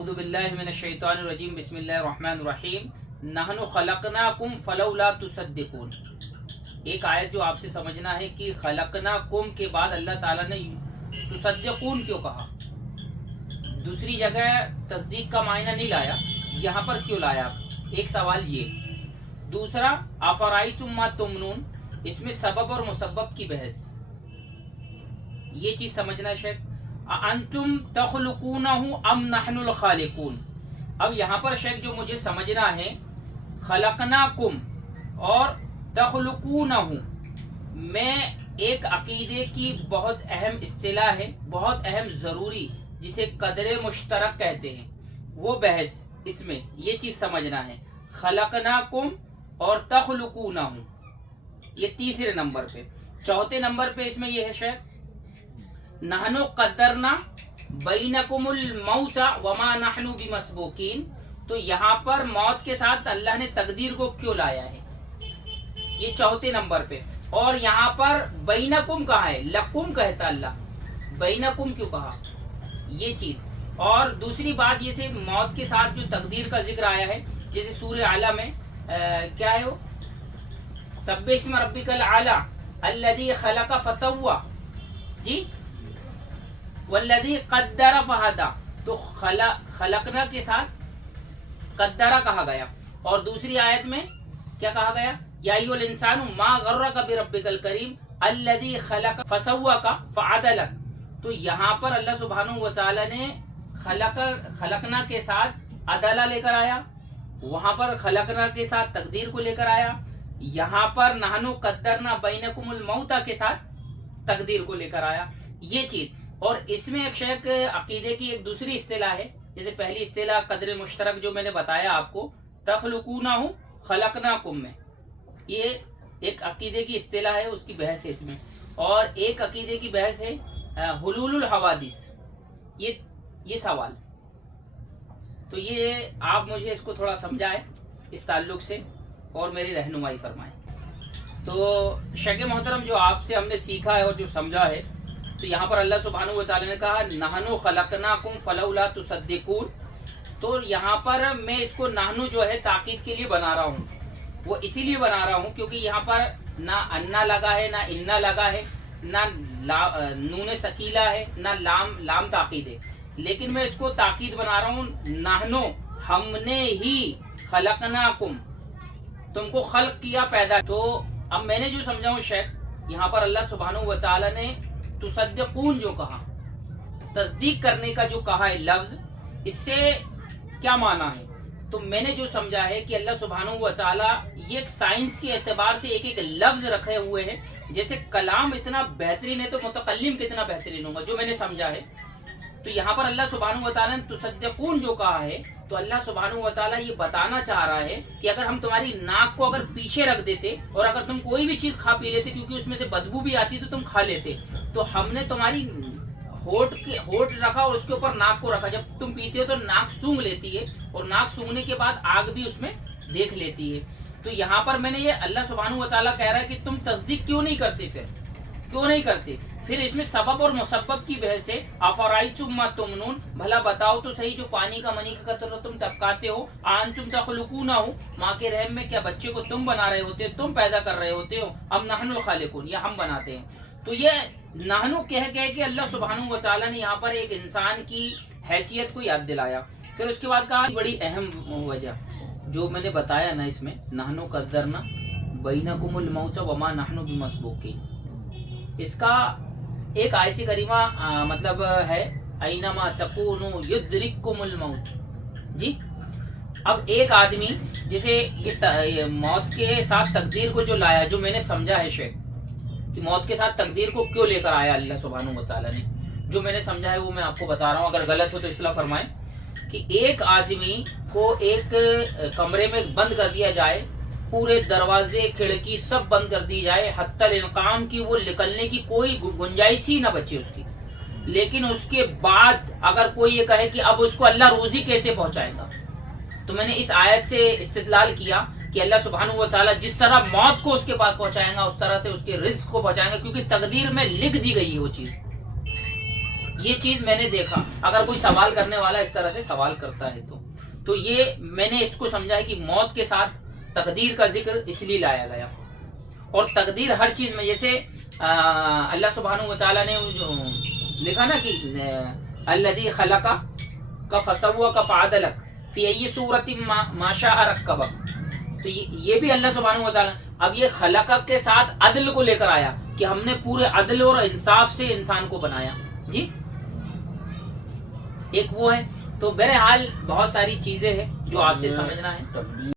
اعوذ باللہ من الشیطان الرجیم بسم اللہ الرحمن الرحیم نحن خلقناکم فلولا تصدقون۔ ایک آیت جو آپ سے سمجھنا ہے کہ خلقناکم کے بعد اللہ تعالیٰ نے تصدقون کیوں کہا، دوسری جگہ تصدیق کا معنی نہیں لایا، یہاں پر کیوں لایا؟ ایک سوال یہ۔ دوسرا افرائیتم ما تمنون، اس میں سبب اور مسبب کی بحث، یہ چیز سمجھنا شیخ۔ انتم تخلقونہ ام نحن الخالقون، اب یہاں پر شیخ جو مجھے سمجھنا ہے، خلقناکم اور تخلقونہ میں ایک عقیدے کی بہت اہم اصطلاح ہے، بہت اہم ضروری، جسے قدر مشترک کہتے ہیں، وہ بحث اس میں یہ چیز سمجھنا ہے۔ خلقناکم اور تخلقونہ، یہ تیسرے نمبر پہ۔ چوتھے نمبر پہ اس میں یہ ہے شیخ، نحنو قدرنا بینکم الموت وما نحن بمسبوقین، تو یہاں پر موت کے ساتھ اللہ نے تقدیر کو کیوں لایا ہے، یہ چوتھے نمبر پہ۔ اور یہاں پر بینکم کہا ہے، لکم کہتا اللہ، بینکم کیوں کہا، یہ چیز۔ اور دوسری بات یہ سے موت کے ساتھ جو تقدیر کا ذکر آیا ہے، جیسے سورہ اعلیٰ میں کیا ہے وہ، سبح اسم ربک الاعلی الذی خلق فسوی، جی، والذی قدر فہدی، تو خلقنا کے ساتھ قدرہ کہا گیا۔ اور دوسری آیت میں کیا کہا گیا، یا ایھا الانسان ما غرک بربک الکریم الذی خلق فسواک فعدلک، تو یہاں پر اللہ سبحانہ و تعالی نے خلقنا کے ساتھ عدلہ لے کر آیا، وہاں پر خلقنا کے ساتھ تقدیر کو لے کر آیا، یہاں پر نحنو قدرنا بینکم الموت کے ساتھ تقدیر کو لے کر آیا، یہ چیز۔ اور اس میں ایک شیخ عقیدے کی ایک دوسری اصطلاح ہے، جیسے پہلی اصطلاح قدر مشترک جو میں نے بتایا آپ کو، تخلقونہ خلقناکم میں، یہ ایک عقیدے کی اصطلاح ہے، اس کی بحث ہے اس میں۔ اور ایک عقیدے کی بحث ہے حلول الحوادث، یہ سوال، تو یہ آپ مجھے اس کو تھوڑا سمجھائیں اس تعلق سے اور میری رہنمائی فرمائیں۔ تو شیخ محترم، جو آپ سے ہم نے سیکھا ہے اور جو سمجھا ہے، تو یہاں پر اللہ سبحانہ و تعالی نے کہا نحنو خلقناکم فلولا تصدقون، تو یہاں پر میں اس کو نحنو جو ہے تاکید کے لیے بنا رہا ہوں، وہ اسی لیے بنا رہا ہوں کیونکہ یہاں پر نہ انا لگا ہے، نہ انا لگا ہے، نہ نون ثقیلہ ہے، نہ لام تاکید ہے، لیکن میں اس کو تاکید بنا رہا ہوں، نحنو ہم نے ہی، خلقناکم تم کو خلق کیا، پیدا۔ تو اب میں نے جو سمجھا ہوں شیخ، یہاں پر اللہ سبحانہ و تعالی نے تصدقون جو کہا، تصدیق کرنے کا جو کہا ہے لفظ، اس سے کیا معنی ہے؟ تو میں نے جو سمجھا ہے کہ اللہ سبحانہ و تعالیٰ یہ ایک سائنس کے اعتبار سے ایک لفظ رکھے ہوئے ہیں، جیسے کلام اتنا بہترین ہے تو متکلم کتنا بہترین ہوگا، جو میں نے سمجھا ہے۔ تو یہاں پر اللہ سبحانہ و تعالیٰ نے تصدقون جو کہا ہے، تو اللہ سبحانہ و تعالیٰ یہ بتانا چاہ رہا ہے کہ اگر ہم تمہاری ناک کو اگر پیچھے رکھ دیتے اور اگر تم کوئی بھی چیز کھا پی لیتے، کیونکہ اس میں سے بدبو بھی آتی تو تم کھا لیتے، تو ہم نے تمہاری ہونٹ رکھا اور اس کے اوپر ناک کو رکھا، جب تم پیتے ہو تو ناک سونگھ لیتی ہے، اور ناک سونگھنے کے بعد آگ بھی اس میں دیکھ لیتی ہے۔ تو یہاں پر میں نے یہ اللہ سبحانہ و تعالیٰ کہہ رہا ہے کہ تم تصدیق کیوں نہیں کرتے، کیوں نہیں کرتے؟ پھر اس میں سبب اور مسبب کی بحث ہے، افرائیتم ما تمنون، بھلا بتاؤ تو صحیح جو پانی کا منی کا قطرہ تم ٹپکاتے ہو، انتم تخلقونہ، ماں کے رحم میں کیا بچے کو تم بنا رہے ہوتے، تم پیدا کر رہے ہوتے ہو، ام نحن الخالقون، یا ہم بناتے ہیں۔ تو یہ نحنو کہہ کہ اللہ سبحانہ و تعالیٰ نے یہاں پر ایک انسان کی حیثیت کو یاد دلایا۔ پھر اس کے بعد کہا بڑی اہم وجہ جو میں نے بتایا نا، اس میں نحنو قدرنا بینکم الموت وما نحن بمسبوقین، اس کا ایک آیت کریمہ مطلب ہے اینما تکونوا یدرککم الموت، جی۔ اب ایک آدمی جیسے یہ موت کے ساتھ تقدیر کو جو لایا، جو میں نے سمجھا ہے شیخ کہ موت کے ساتھ تقدیر کو کیوں لے کر آیا اللہ سبحانہ و تعالیٰ نے، جو میں نے سمجھا ہے وہ میں آپ کو بتا رہا ہوں، اگر غلط ہو تو اصلاح فرمائیں۔ کہ ایک آدمی کو ایک کمرے میں بند کر دیا جائے، پورے دروازے کھڑکی سب بند کر دی جائے، حتی الانقام کی وہ نکلنے کی کوئی گنجائش ہی نہ بچے اس کی، لیکن اس کے بعد اگر کوئی یہ کہے کہ اب اس کو اللہ روزی کیسے پہنچائے گا، تو میں نے اس آیت سے استدلال کیا کہ اللہ سبحانہ و تعالیٰ جس طرح موت کو اس کے پاس پہنچائے گا، اس طرح سے اس کے رزق کو پہنچائے گا، کیونکہ تقدیر میں لکھ دی گئی ہے وہ چیز، یہ چیز میں نے دیکھا. اگر کوئی سوال کرنے والا اس طرح سے سوال کرتا ہے تو یہ میں نے اس کو سمجھا ہے کہ موت کے ساتھ تقدیر کا ذکر اس لیے لایا گیا. اور تقدیر ہر چیز میں، جیسے اللہ سبحانہ و تعالیٰ نے جو لکھا نا کہ الذی خلقک فسواک فعدلک فی ای صورت ما شاء رکبک، تو یہ بھی اللہ سبحانہ و تعالیٰ اب یہ خلقک کے ساتھ عدل کو لے کر آیا کہ ہم نے پورے عدل اور انصاف سے انسان کو بنایا. جی ایک وہ ہے. تو بہرحال بہت ساری چیزیں ہیں جو آپ سے سمجھنا ہے.